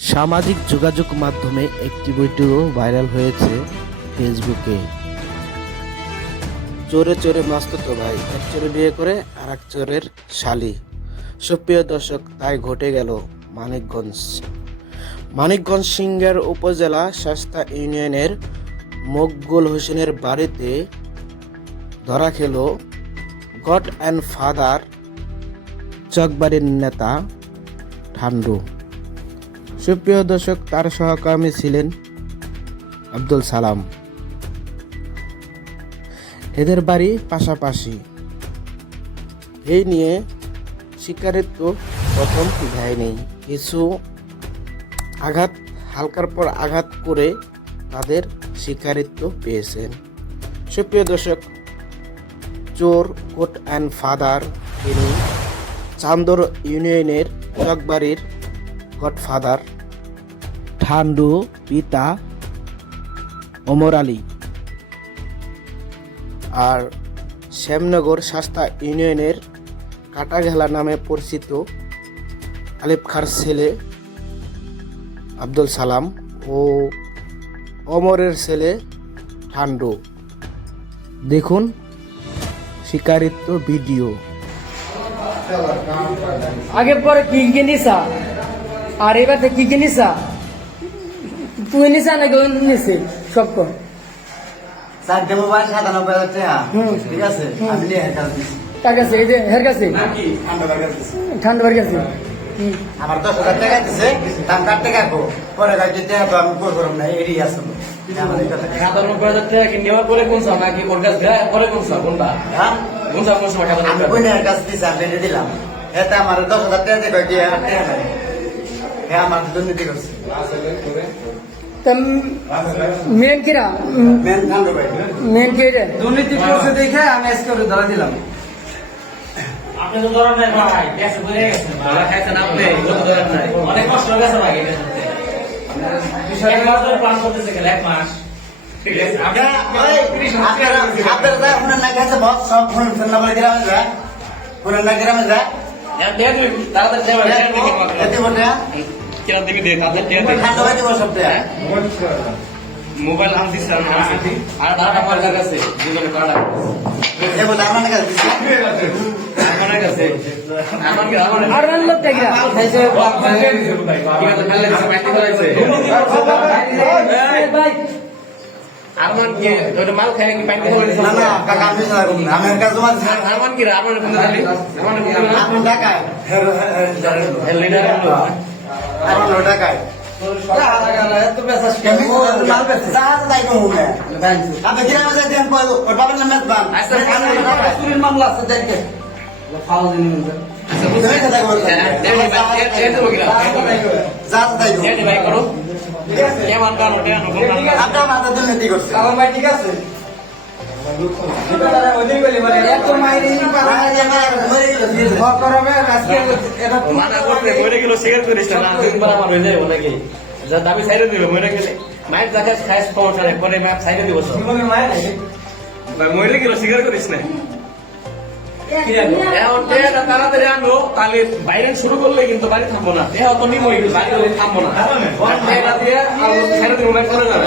সামাজিক যোগাযোগ মাধ্যমে একটি ভিডিও ভাইরাল হয়েছে ফেসবুকে। চোরে চোরে মাস্তুতো ভাই, এক চোরে বিয়ে করে আর এক চোরের শালি। সুপ্রিয় দর্শক, তাই ঘটে গেল মানিকগঞ্জ। মানিকগঞ্জ সিংহের উপজেলা শাস্তা ইউনিয়নের মকবুল হোসেনের বাড়িতে ধরা খেল গড অ্যান্ড ফাদার চকবাড়ির নেতা ঠান্ডু। সুপ্রিয় দর্শক, তার সহকর্মী ছিলেন আব্দুল সালাম। এদের বাড়ি পাশাপাশি। এই নিয়ে শিকারিত্ব প্রথম দেয়নি কিছু আঘাত, হালকার পর আঘাত করে তাদের শিকারিত্ব পেয়েছেন। সুপ্রিয় দর্শক, চোর, কোট অ্যান্ড ফাদার তিনি চান্দর ইউনিয়নের চকবাড়ির গডফাদার ঠান্ডু পিতা ওমর আলী আর শ্যামনগর শাস্তা ইউনিয়নের কাটাঘেলা নামে পরিচিত আলিফ খার ছেলে আব্দুল সালাম ও অমরের ছেলে ঠান্ডু। দেখুন শিকারিত্ব ভিডিও। আগে পরে কি কি নিসা আর এবার কি কি নিসা তুই নিসা নাকি ওই নিছে? সব কর। সাতানব্বই হাজার টাকা। হুম। ঠিক আছে? আমি নিয়ে হেঁটে দিচ্ছি কার কাছে? এই যে হের কাছে? ঠান্ডা বার কাছে। আমার দশ হাজার টাকা দিছে দাম কার টাকা কো? পরে গাড়ি টাকা তো আমি করব না এড়ি আছে। আমার এই কথা। সাতানব্বই হাজার টাকা কি নেওয়ার পরে কোন সা নাকি ওর কাছে দেয় পরে কোন সা কোনটা হ্যাঁ? কোন সা কোন সময় আমি সাতানব্বই কাছে দিছি? আমি দিলাম। আমার দশ হাজার টাকা কি হ্যাঁ আমার দুর্নীতি করছে মেন কিরা মেন ঠান্ডু ভাই মেন কে রে দুর্নীতি করছে দেখে আমি এসকে ধরে দিলাম আপনি তো ধরেন নাই ভাই গ্যাসে ধরে গেছেন ভালো খাইছেন আপনি এগুলো তো ধরেন নাই অনেক কষ্ট হয়ে গেছে ভাই এটা শুনতে এক মাস ধরে প্ল্যান করতেছে গেলে এক মাস ঠিক আছে আপনি আপনারা ফোনের না গেছে বস সব ফোন ফোন না বলে গ্রামে যা ফোনের না গ্রামে যা তাড়াতাড়ি বলে কেন দিয়ে তাদের দিয়ে ঠান্ডা হয়ে দিব সব মোবাইল আন দিছে আর টাকা পয়সা কাছে দুজনে টাকা এ বলে আমার কাছে আমার কাছে আমার কি আমার আর মান লোক কিরা ভাই আরমান কি ওটা মাল খায় কি পাইতে হবে না না কাকা আমি না করব না আমার কাছে জমা আরমান কি আরমান কোন দিলি আরমান এর লিডার আমার টাকায় আচ্ছা এর ভাই করো কেমন কারণ কেন কোন কারণ মানা করতে মরে গেল শেয়ার করিস না। তিনবার আমার যাবে নাকি যা দাবি সাইডে দিল মরে গেলে মায়ের দেখা খাইস সমস্যা নেই পরে ম্যাপ সাইডে দিব মরে গেল স্বীকার করিস না তাড়াতাড়ি আনো তাহলে বাইরে শুরু করলে কিন্তু বাড়ি থাকব না টেয়া তো নিমই বাড়ি থাকব না ছেড়ে দিব ব্যাগ করে যাবে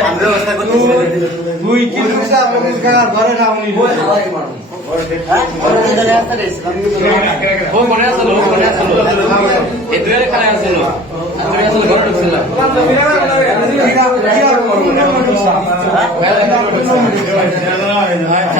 আমি ব্যবস্থা হ্যাঁ? মনে মনে খেলা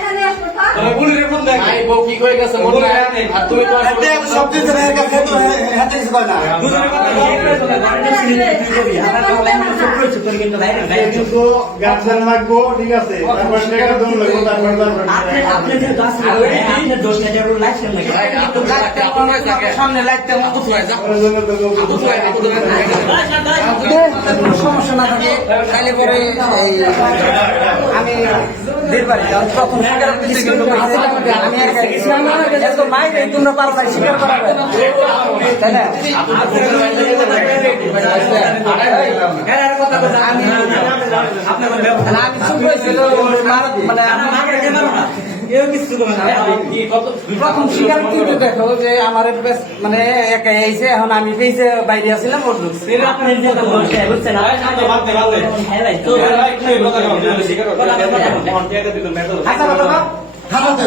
তুমি বুলিরে ফোন দেখ। ভাই বউ কি করে গেছে মনে নাই আর তুমি তো সব দিন ধরে কাছে তো হাতে কিছু কয় না? দুজনে কথা কিন্তু গার্জেন লাগবো ঠিক আছে সমস্যা না থাকে তাহলে পরে আমি তোমরা পারো তাই স্বীকার করা তাই না? মানে একা এসে এখন আমি পেয়েছে বাইরে আসছিলাম ওর হাতে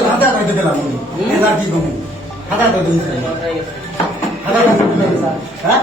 হাতে করে দিলাম হাতে করে দিলাম হাতে করে দিলাম হ্যাঁ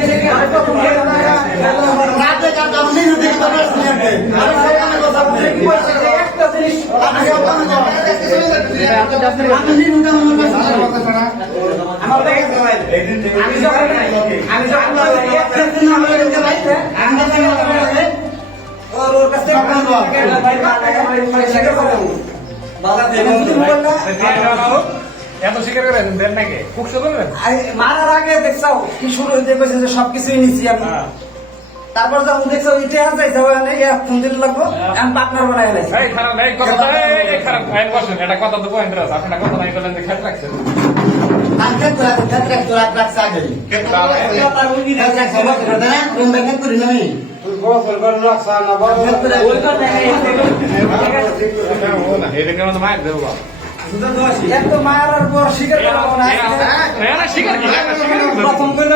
এত করেন নাকি করবেন মারার আগে দেখছাও কি শুরু হইতে সবকিছুই নিছি আমি তারপর যখন দেখছ ইতিহাস যাইছে ওখানে ফোন দিতে লাগবো আমি পার্টনার বানাই লাইছি এই খারাপ এই কথা এই খারাপ আইন বসেন এটা কথা তো পয়েন্ট আছে আপনি কথা নাই বলেন যে এটা কেন মায়ের দেবো এত মারার পর স্বীকার করব না প্রথম করে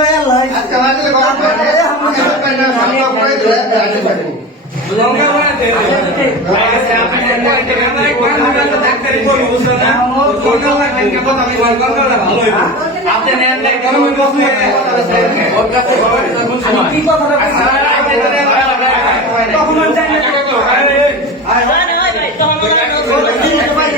আপনি নেন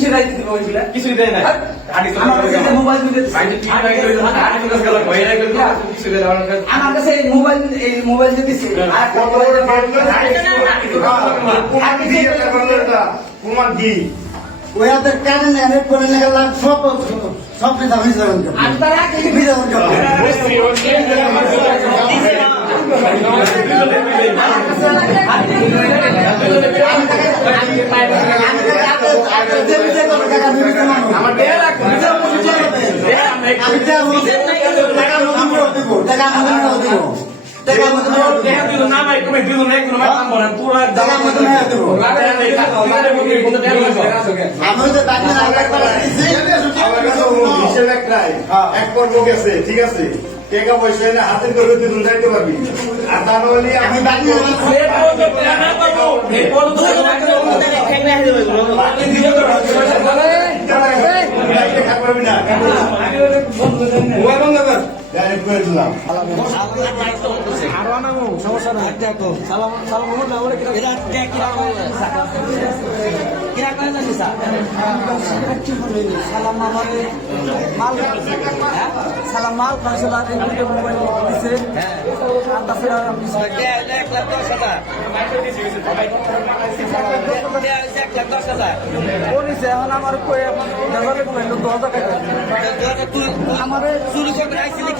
কিসের রাইতে দিব ওইগুলা কিছুই দেয় না মোবাইল আমার কাছে মোবাইল এই মোবাইল দিতেছি আর একটা কি ওয়াদের কানে নেট করে লাগা সব সব আমি জানেন আমি তার আগে বিজয় এক পর্ব গেছে ঠিক আছে। টাকা পয়সা এনে হাতের করে তুই যাইতে পারবি আর তা নাহলে আমি বাকি না করে আমার মার মার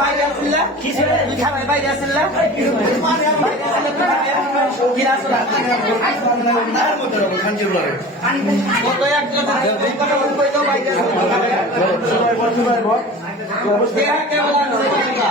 বাইরে আসছিল বাইরে আসছিল বাইরে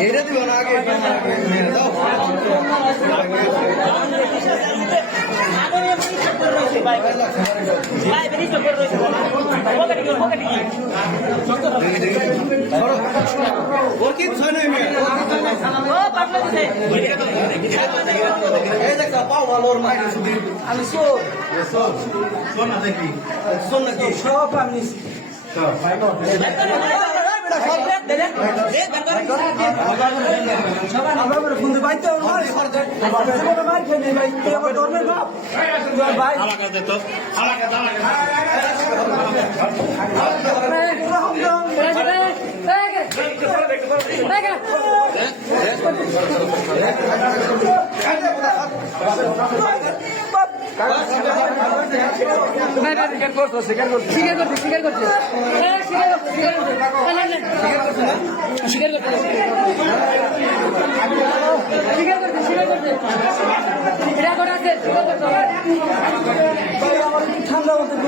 এটা দিব না আগে। ওর কি ছয় নয় মেয়ে? আমি শোন নাকি সব আমি ভাই স্বীকার করতে স্বীকার করতে স্বীকার করতে এটা করে আছে স্বীকার করতে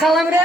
সালাম রে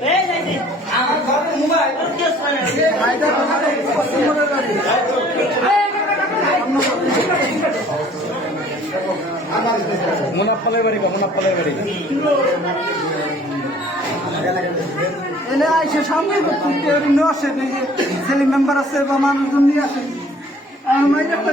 আমার ঘরে মোবাইল মুনাফালের বাড়ি মুনাফালের বাড়ি এলে আইসে সামনে নিয়ে আসে? ছেলে মেম্বার আছে বা মানুষজন নিয়ে আসে। আমার একটা